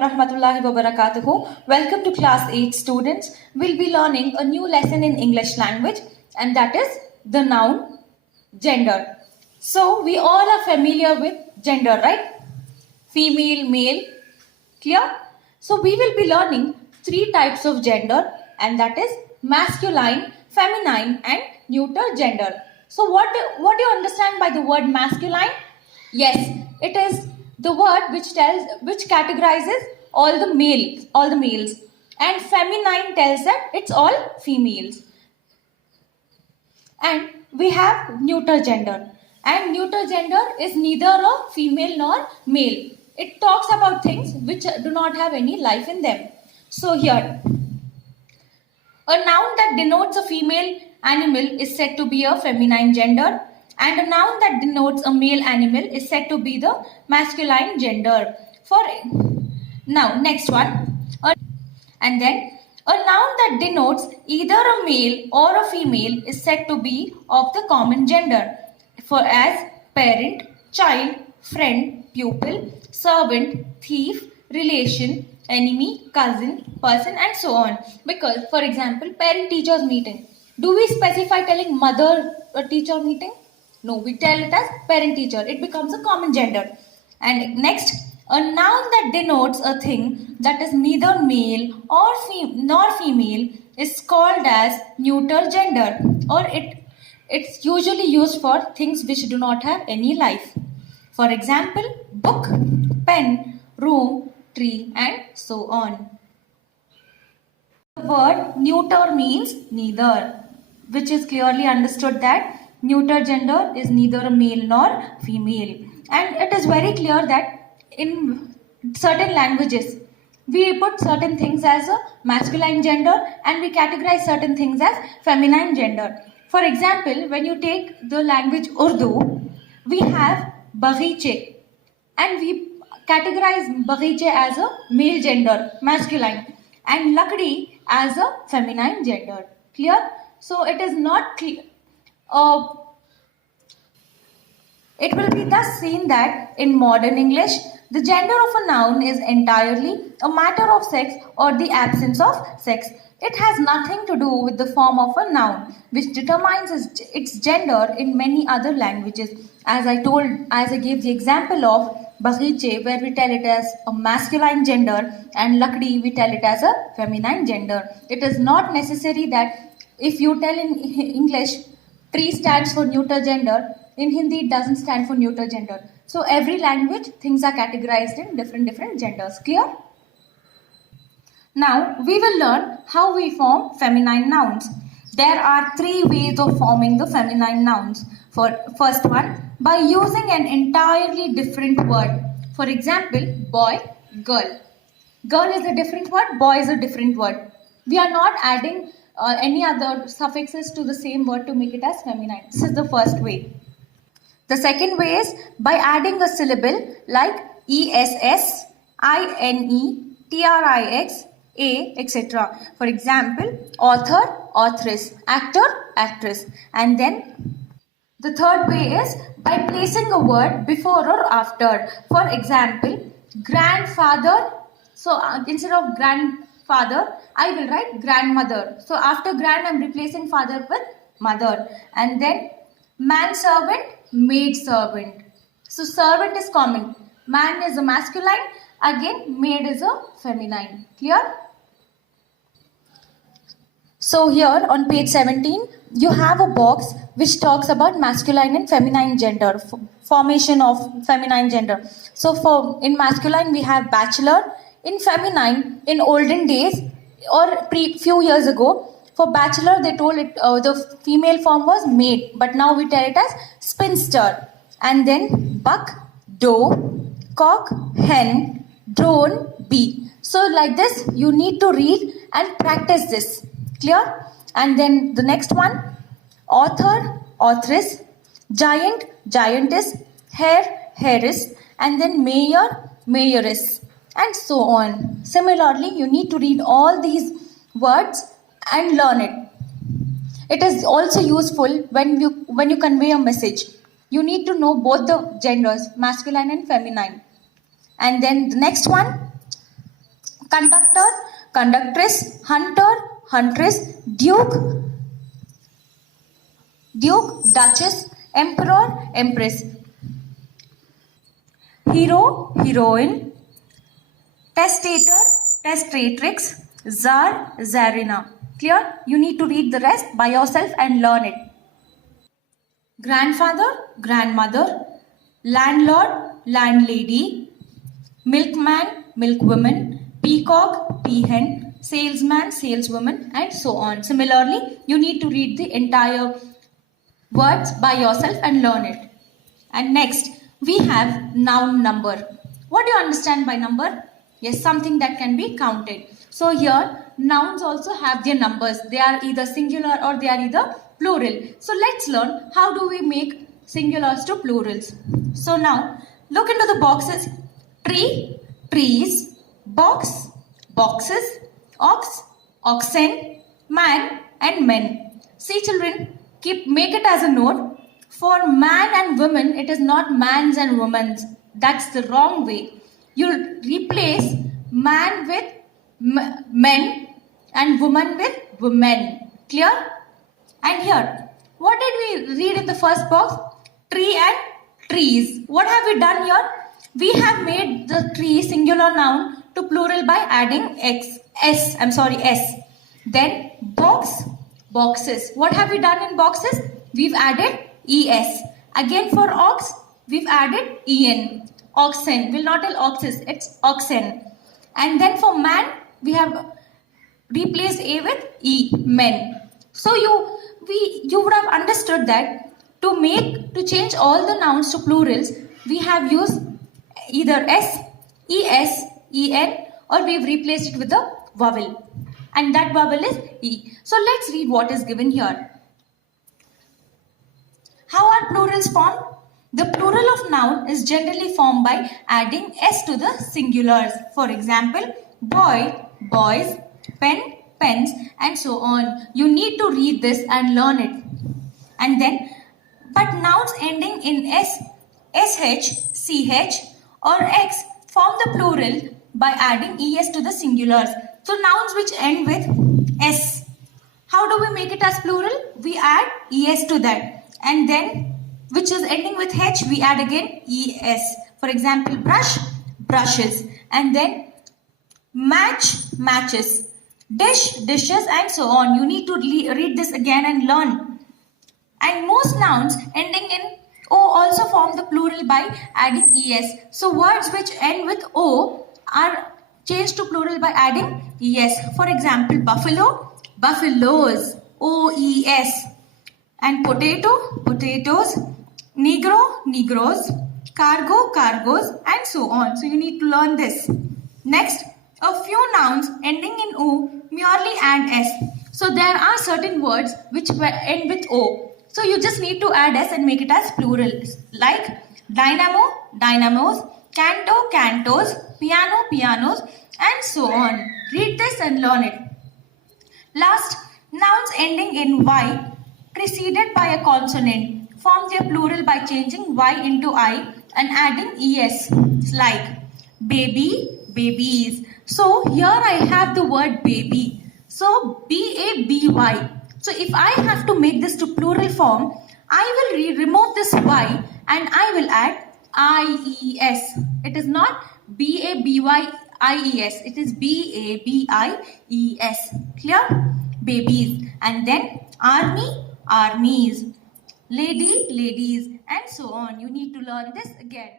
Warahmatullahi Wabarakatuhu. Welcome to class 8 students. We'll be learning a new lesson in English language, and that is the noun gender. So we all are familiar with gender, right? Female, male, clear? So we will be learning three types of gender, and that is masculine, feminine and neuter gender. So what do you understand by the word masculine? Yes, it is the word which categorizes all the males, and feminine tells that it's all females. And we have neuter gender, and neuter gender is neither a female nor male. It talks about things which do not have any life in them. So here, a noun that denotes a female animal is said to be a feminine gender, and a noun that denotes a male animal is said to be the masculine gender. Now, next one. And then a noun that denotes either a male or a female is said to be of the common gender, for as parent, child, friend, pupil, servant, thief, relation, enemy, cousin, person, and so on. Because, for example, parent-teachers meeting. Do we specify telling mother-teacher meeting? No, we tell it as parent-teacher. It becomes a common gender. And next, a noun that denotes a thing that is neither male nor female is called as neuter gender, or it's usually used for things which do not have any life. For example, book, pen, room, tree, and so on. The word neuter means neither, which is clearly understood that neuter gender is neither a male nor female. And it is very clear that in certain languages, we put certain things as a masculine gender and we categorize certain things as feminine gender. For example, when you take the language Urdu, we have baghiche, and we categorize baghiche as a male gender, masculine, and lakdi as a feminine gender. Clear? So it is not clear. It will be thus seen that in modern English, the gender of a noun is entirely a matter of sex or the absence of sex. It has nothing to do with the form of a noun, which determines its gender in many other languages. As I gave the example of baghiche, where we tell it as a masculine gender, and lakdi, we tell it as a feminine gender. It is not necessary that if you tell in English, tree stands for neuter gender, in Hindi it doesn't stand for neuter gender. So every language, things are categorized in different genders. Clear? Now we will learn how we form feminine nouns. There are three ways of forming the feminine nouns. For first one, by using an entirely different word. For example, boy, girl. Girl is a different word, boy is a different word. We are not adding any other suffixes to the same word to make it as feminine. This is the first way. The second way is by adding a syllable like ESS, INE, TRIX, A, etc. For example, author, authoress, actor, actress. And then the third way is by placing a word before or after. For example, grandfather. So instead of grandfather, I will write grandmother. So after grand, I am replacing father with mother. And then manservant, maidservant. So servant is common. Man is a masculine. Again, maid is a feminine. Clear? So here on page 17, you have a box which talks about masculine and feminine gender, formation of feminine gender. So in masculine, we have bachelor. In feminine, in olden days or few years ago, for bachelor, they told it the female form was maid, but now we tell it as spinster. And then buck, doe, cock, hen, drone, bee. So like this, you need to read and practice this. Clear? And then the next one, author, authoress, giant, giantess, hare, heiress, and then mayor, mayoress, and so on. Similarly, you need to read all these words and learn it. It is also useful when you convey a message. You need to know both the genders, masculine and feminine. And then the next one, conductor, conductress, hunter, huntress, duke, duchess, emperor, empress, hero, heroine, testator, testatrix, czar, czarina. Clear? You need to read the rest by yourself and learn it. Grandfather, grandmother, landlord, landlady, milkman, milkwoman, peacock, peahen, salesman, saleswoman, and so on. Similarly, you need to read the entire words by yourself and learn it. And next, we have noun number. What do you understand by number? Yes, something that can be counted. So here, nouns also have their numbers. They are either singular or they are either plural. So let's learn how do we make singulars to plurals. So now, look into the boxes. Tree, trees, box, boxes, ox, oxen, man, and men. See children, make it as a note. For man and women, it is not mans and women's. That's the wrong way. You'll replace man with men and woman with women. Clear? And here, what did we read in the first box? Tree and trees. What have we done here? We have made the tree singular noun to plural by adding s. Then box, boxes. What have we done in boxes? We've added es. Again for ox, we've added en. Oxen. We'll not tell oxes, it's oxen. And then for man, we have replaced a with e, men. So you would have understood that to change all the nouns to plurals, we have used either s, es, en, or we've replaced it with a vowel. And that vowel is e. So let's read what is given here. How are plurals formed? The plural of noun is generally formed by adding s to the singulars. For example, boy, boys, pen, pens, and so on. You need to read this and learn it. And then, but nouns ending in s, sh, ch, or x form the plural by adding es to the singulars. So nouns which end with s, how do we make it as plural? We add es to that. And then, which is ending with h, we add again es. For example, brush, brushes. And then match, matches. Dish, dishes, and so on. You need to read this again and learn. And most nouns ending in o also form the plural by adding es. So words which end with o are changed to plural by adding es. For example, buffalo, buffaloes, oes. And potato, potatoes, negro, negroes, cargo, cargos, and so on. So you need to learn this. Next, a few nouns ending in o merely add s. So there are certain words which end with o. So you just need to add s and make it as plural. Like dynamo, dynamos, canto, cantos, piano, pianos, and so on. Read this and learn it. Last, nouns ending in y preceded by a consonant form their plural by changing y into I and adding es, like baby, babies. So here I have the word baby. So B-A-B-Y. So if I have to make this to plural form, I will remove this y and I will add I-E-S. It is not B-A-B-Y-I-E-S. It is B-A-B-I-E-S. Clear? Babies. And then army, armies. Lady, ladies, and so on. You need to learn this again.